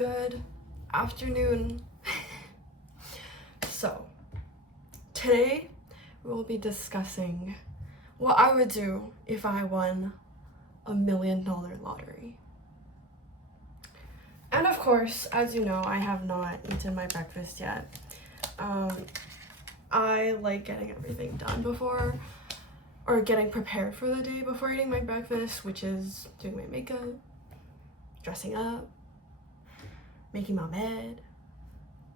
Good afternoon. So, today we will be discussing what I would do if I won $1 million lottery. And of course, as you know, I have not eaten my breakfast yet. I like getting everything done before, or getting prepared for the day before eating my breakfast, which is doing my makeup, dressing up, making my bed,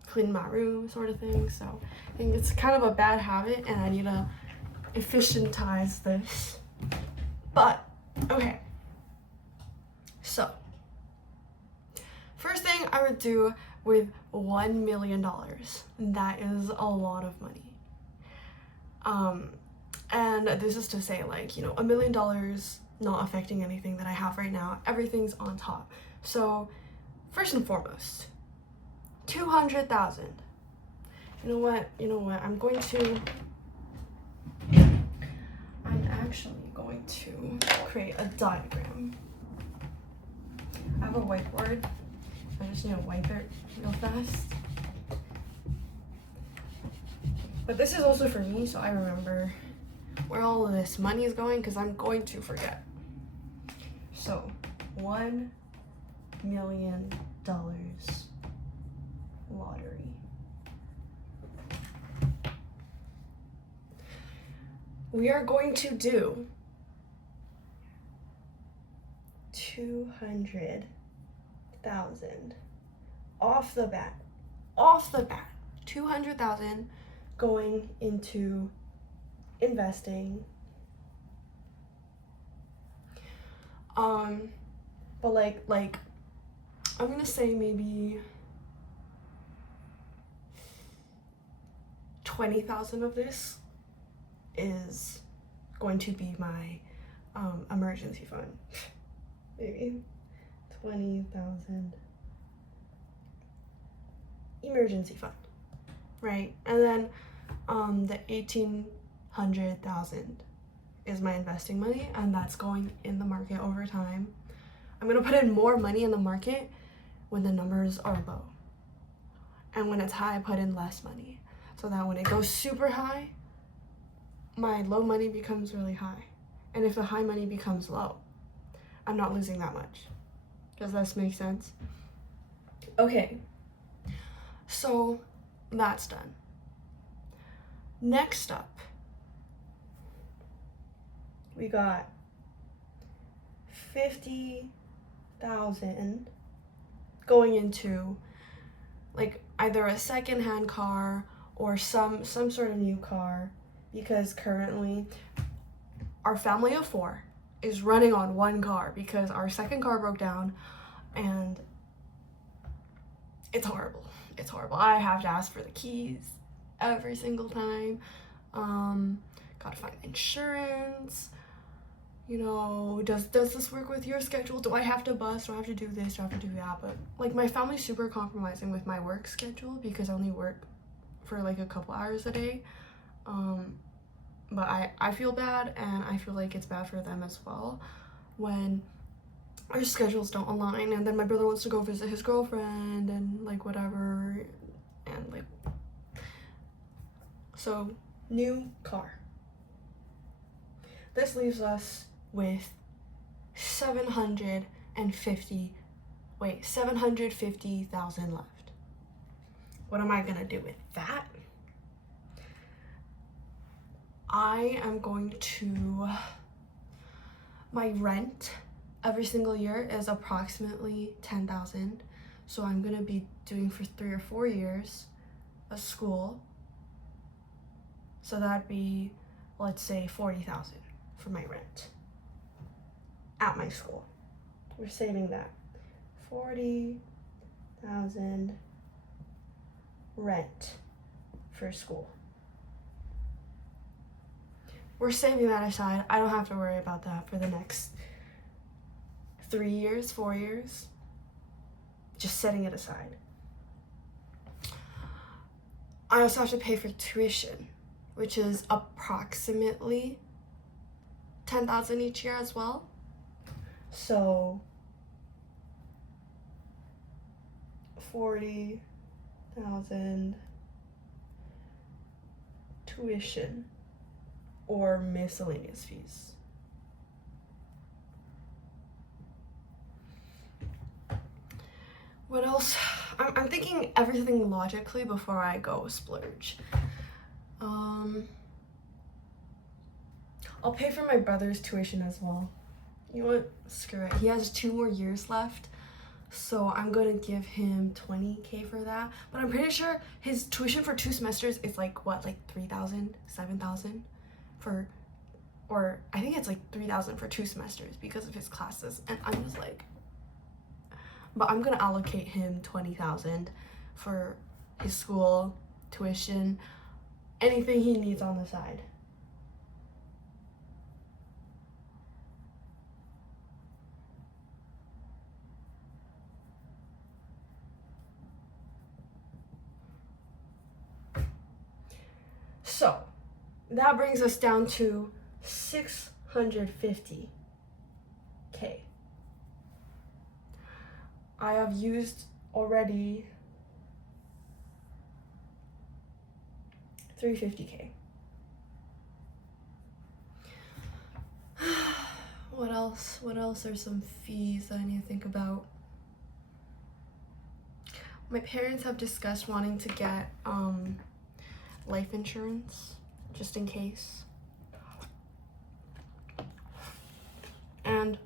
cleaning my room, sort of thing. So I think it's kind of a bad habit and I need to efficientize this. But, okay. So, first thing I would do with $1 million, and that is a lot of money. And this is to say, like, $1 million not affecting anything that I have right now. Everything's on top. So, first and foremost, 200,000. You know what? I'm actually going to create a diagram. I have a whiteboard. I just need to wipe it real fast. But this is also for me, so I remember where all of this money is going, because I'm going to forget. So, $1 million lottery. We are going to do 200,000 off the bat, 200,000 going into investing. But like I'm gonna say maybe 20,000 of this is going to be my emergency fund. Maybe 20,000 emergency fund, right? And then the 1,800,000 is my investing money, and that's going in the market over time. I'm gonna put in more money in the market when the numbers are low, and when it's high, I put in less money, so that when it goes super high, my low money becomes really high, and if the high money becomes low, I'm not losing that much. Does this make sense? Okay, so that's done. Next up, we got 50,000 going into like either a second-hand car or some sort of new car, because currently our family of 4 is running on one car because our second car broke down, and it's horrible. I have to ask for the keys every single time. Gotta find insurance. Does this work with your schedule? Do I have to bus? Do I have to do this? Do I have to do that? But like, my family's super compromising with my work schedule because I only work for like a couple hours a day. But I feel bad, and I feel like it's bad for them as well when our schedules don't align, and then my brother wants to go visit his girlfriend and like whatever, and like, so new car. This leaves us with 750,000 left. What am I gonna do with that? I am going to, my rent every single year is approximately 10,000. So I'm gonna be doing for 3 or 4 years a school. So that'd be, let's say, 40,000 for my rent at my school. We're saving that. 40,000 rent for school. We're saving that aside. I don't have to worry about that for the next 3 years, 4 years. Just setting it aside. I also have to pay for tuition, which is approximately 10,000 each year as well. So 40,000 tuition or miscellaneous fees. What else? I'm thinking everything logically before I go splurge. I'll pay for my brother's tuition as well. You know what? Screw it. He has 2 more years left, so I'm gonna give him 20K for that. But I'm pretty sure his tuition for 2 semesters is like what, like 3,000, 7,000 for, or I think it's like 3,000 for 2 semesters because of his classes. And I'm just like, but I'm gonna allocate him 20,000 for his school, tuition, anything he needs on the side. So that brings us down to 650K. I have used already 350K. What else? What else are some fees that I need to think about? My parents have discussed wanting to get life insurance just in case. And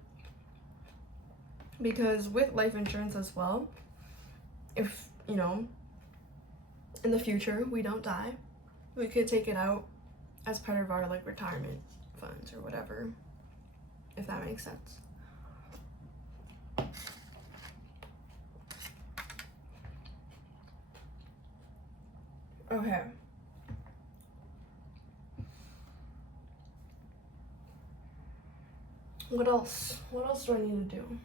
because with life insurance as well, if, you know, in the future we don't die, we could take it out as part of our like retirement funds or whatever, if that makes sense. Okay. What else? What else do I need to do?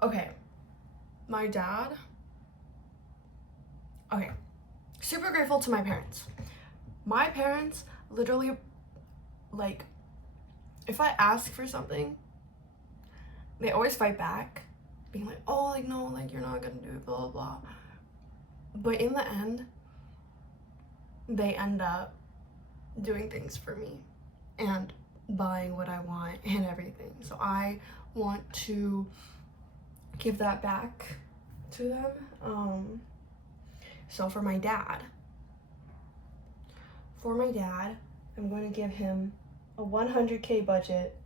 Okay. My dad. Okay. Super grateful to my parents. My parents literally, like, if I ask for something, they always fight back, being like, oh, like, no, like, you're not gonna do it, blah, blah, blah. But in the end, they end up doing things for me and buying what I want and everything. So I want to give that back to them. So for my dad, I'm going to give him a 100K budget.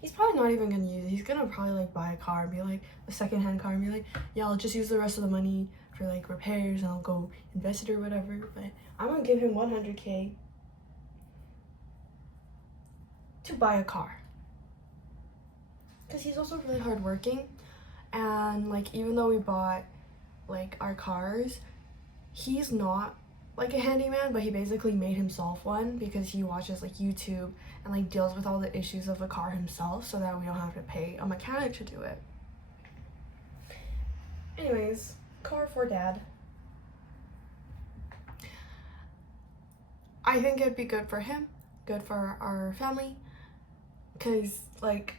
He's probably not even gonna use it. He's gonna probably like buy a car and be like, a secondhand car and be like, yeah, I'll just use the rest of the money for like repairs and I'll go invest it or whatever. But I'm gonna give him 100K to buy a car, because he's also really hardworking. And like, even though we bought like our cars, he's not like a handyman, but he basically made himself one because he watches like YouTube and like deals with all the issues of the car himself, so that we don't have to pay a mechanic to do it. Anyways, car for dad. I think it'd be good for him, good for our family, because like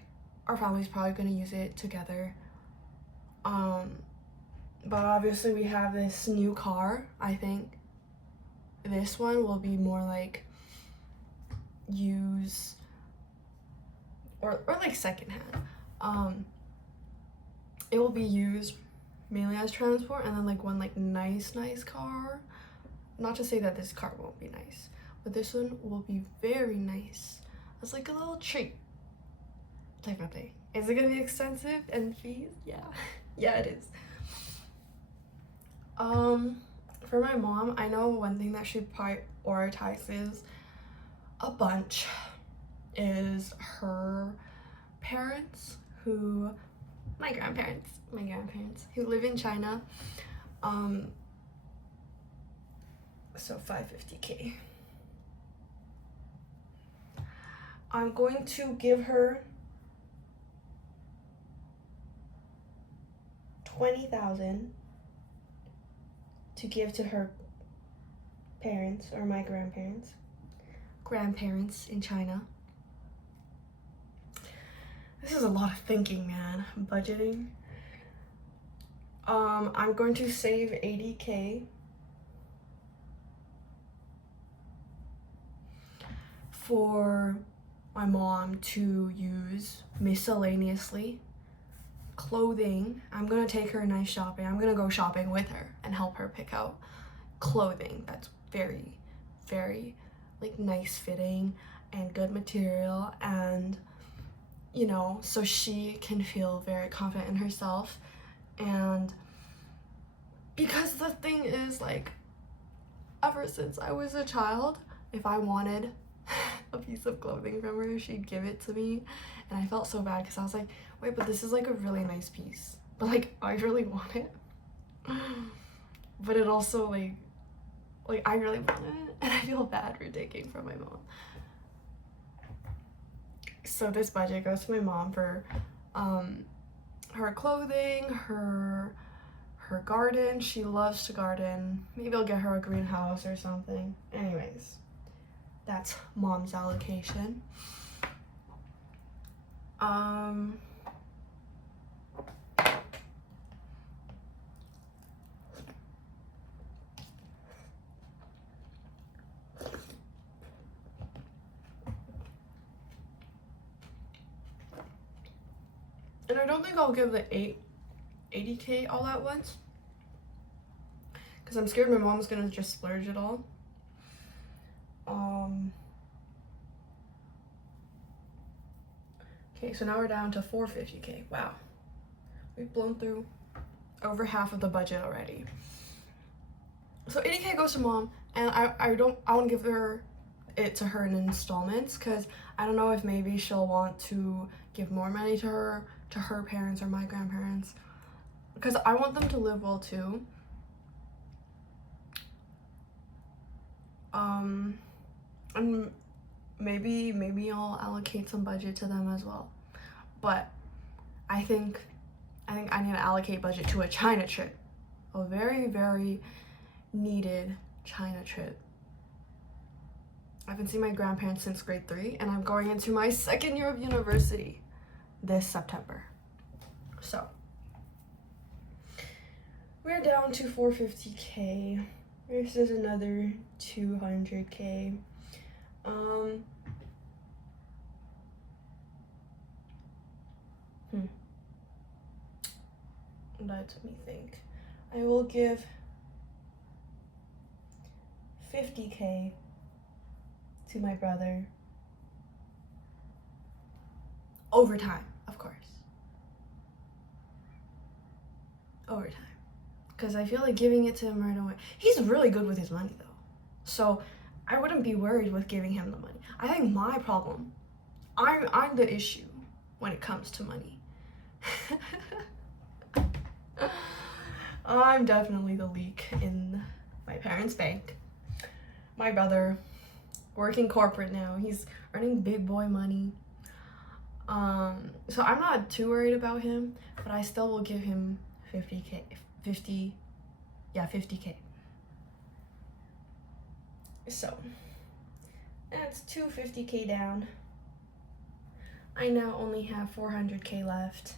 our family's probably gonna use it together. But obviously we have this new car. I think this one will be more like use or like secondhand. It will be used mainly as transport, and then like one like nice car. Not to say that this car won't be nice, but this one will be very nice. It's like a little treat type of thing. Is it gonna be expensive and fees? Yeah. Yeah, it is. For my mom, I know one thing that she prioritizes a bunch is her parents, my grandparents who live in China. So 550K. I'm going to give her 20,000 to give to her parents or my grandparents, grandparents in China. This is a lot of thinking, man. Budgeting. I'm going to save 80K for my mom to use miscellaneously. Clothing, I'm gonna take her nice shopping. I'm gonna go shopping with her and help her pick out clothing that's very, very like nice fitting and good material, and you know, so she can feel very confident in herself. And because the thing is, like, ever since I was a child, if I wanted a piece of clothing from her, she'd give it to me, and I felt so bad because I was like, wait, but this is like a really nice piece, but like I really want it, but it also like I really want it, and I feel bad for taking from my mom. So this budget goes to my mom for her clothing, her garden. She loves to garden. Maybe I'll get her a greenhouse or something. Anyways, that's mom's allocation. And I don't think I'll give the 80K all at once, because I'm scared my mom's gonna just splurge it all. Okay, so now we're down to 450K. Wow, we've blown through over half of the budget already. So 80K goes to mom, and I want to give it to her in installments, because I don't know if maybe she'll want to give more money to her parents or my grandparents, because I want them to live well too. And maybe I'll allocate some budget to them as well. But I think I need to allocate budget to a China trip, a very, very needed China trip. I haven't seen my grandparents since grade 3, and I'm going into my second year of university this September. So we're down to 450K. This is another 200K. Let me think. I will give 50K to my brother. Overtime, of course. Overtime. Because I feel like giving it to him right away. He's really good with his money though. So I wouldn't be worried with giving him the money. I think my problem, I'm the issue when it comes to money. I'm definitely the leak in my parents' bank. My brother, working corporate now, he's earning big boy money. So I'm not too worried about him, but I still will give him 50K. So that's 250K down. I now only have 400K left.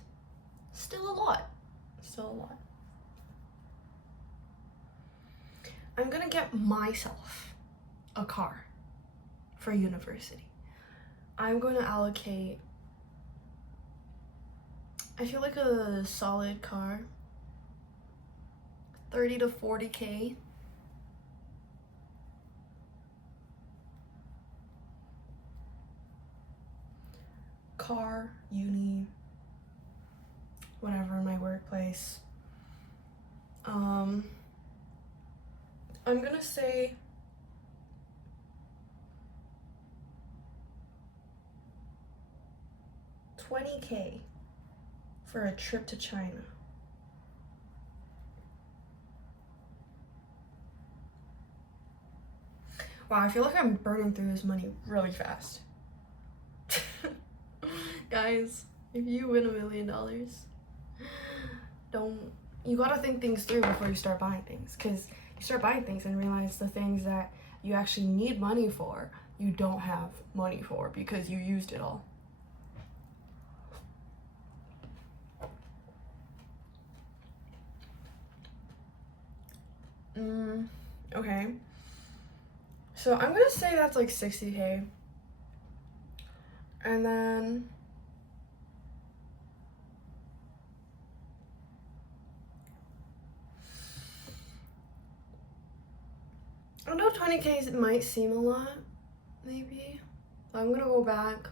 Still a lot. I'm gonna get myself a car for university. I'm going to allocate, I feel like a solid car, 30 to 40K. Car, uni, whatever, my workplace. I'm gonna say $20K for a trip to China. Wow, I feel like I'm burning through this money really fast. Guys, if you win $1 million, you gotta think things through before you start buying things, because you start buying things and realize the things that you actually need money for, you don't have money for because you used it all. Okay. So I'm gonna say that's like 60K. And then I know 20K might seem a lot, maybe. But I'm gonna go back,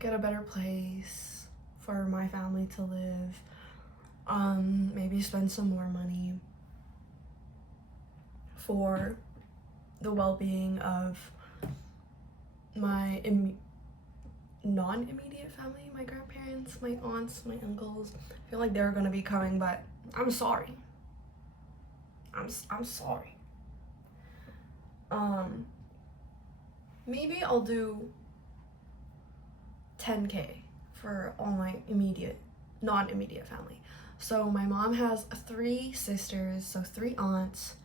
get a better place for my family to live. Maybe spend some more money for the well-being of my non-immediate family, my grandparents, my aunts, my uncles. I feel like they're gonna be coming, but I'm sorry. I'm sorry. Maybe I'll do 10K for all my non-immediate family. So my mom has 3 sisters, so 3 aunts.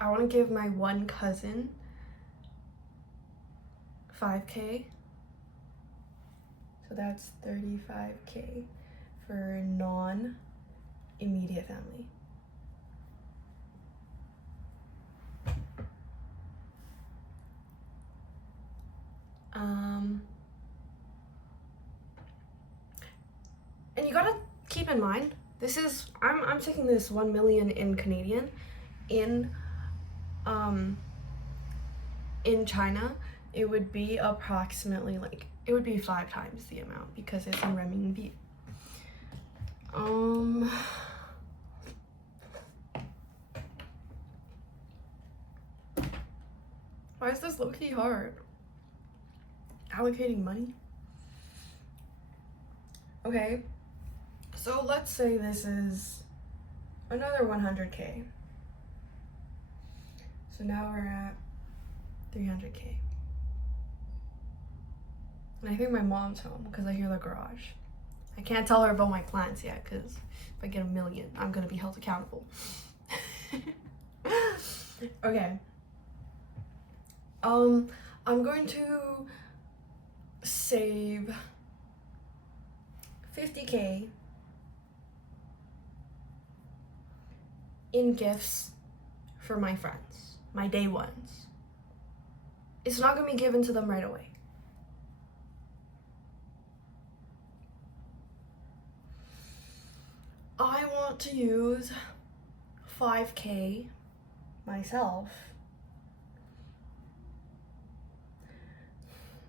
I want to give my one cousin 5K. So that's 35K for non-immediate family. And you gotta keep in mind, this is, I'm taking this 1 million in Canadian. In China, it would be approximately like, it would be 5 times the amount because it's in renminbi. Why is this low-key hard? Allocating money? Okay, so let's say this is another 100K. So now we're at 300K. And I think my mom's home because I hear the garage. I can't tell her about my plans yet because if I get 1 million, I'm gonna be held accountable. Okay. I'm going to save 50K in gifts for my friends, my day ones. It's not gonna be given to them right away. I want to use 5K myself.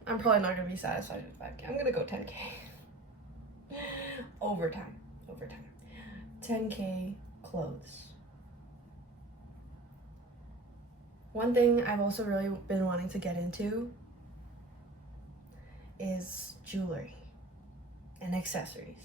I'm probably not gonna be satisfied with 5K. I'm gonna go 10K. Overtime. 10K clothes. One thing I've also really been wanting to get into is jewelry and accessories.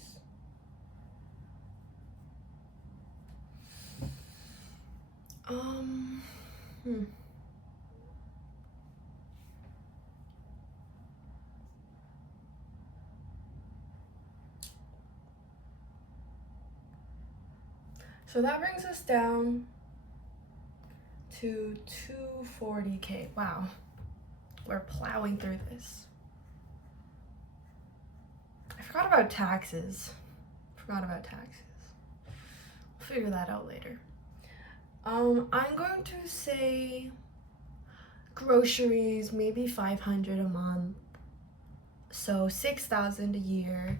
So that brings us down to 240K. Wow, we're plowing through this. I forgot about taxes. We'll figure that out later. I'm going to say groceries, maybe 500 a month. So 6,000 a year.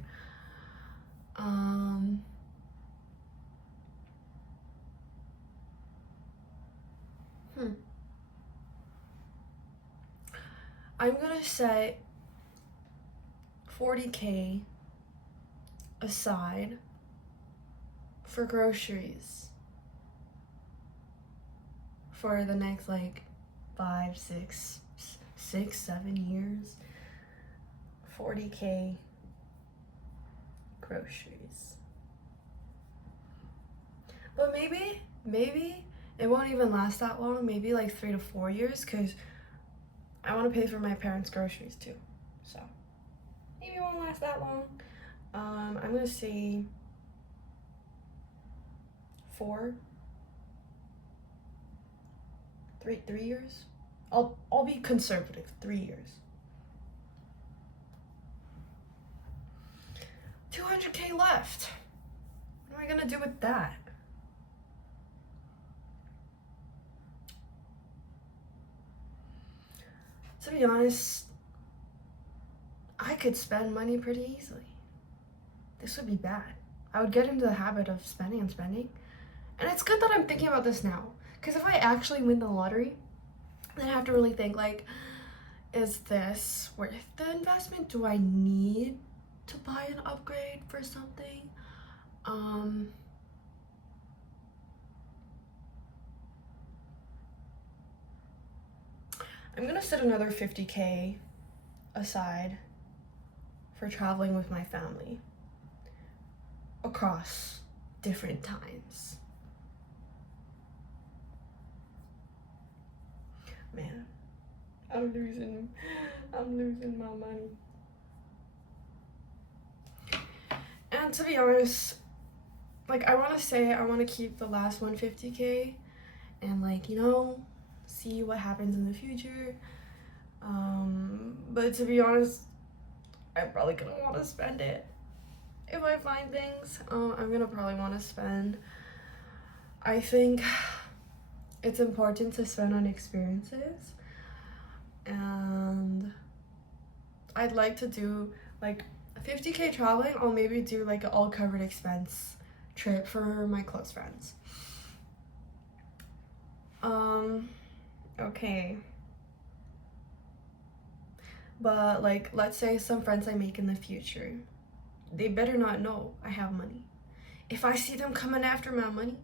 I'm gonna set 40K aside for groceries for the next like 5, 6, 7 years. 40K groceries. But maybe it won't even last that long. Maybe like 3 to 4 years, because I want to pay for my parents' groceries too. So maybe it won't last that long. I'm gonna say 3 years. I'll be conservative. 3 years. 200K left. What am I gonna do with that? To be honest, I could spend money pretty easily. This would be bad. I would get into the habit of spending and spending. And it's good that I'm thinking about this now. Because if I actually win the lottery, then I have to really think, like, is this worth the investment? Do I need to buy an upgrade for something? I'm gonna set another 50K aside for traveling with my family across different times. Man, I'm losing my money. And to be honest, like, I want to keep the last 150K and, like, you know, see what happens in the future. But to be honest, I'm probably gonna want to spend it. If I find things, I'm gonna probably want to spend. I think it's important to spend on experiences, and I'd like to do like 50K traveling. I'll maybe do like an all covered expense trip for my close friends. Okay. But like, let's say some friends I make in the future, they better not know I have money. If I see them coming after my money,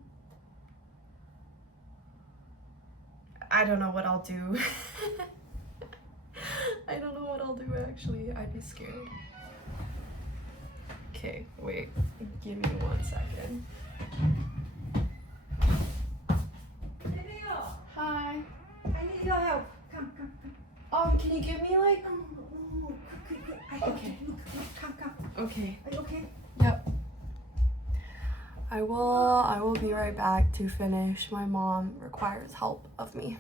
I don't know what I'll do. I don't know what I'll do actually. I'd be scared. Okay, wait. Give me 1 second. Hi. I need your help. Come. Can you give me like... Okay. Come. Okay. Are you okay? Yep. I will be right back to finish. My mom requires help of me.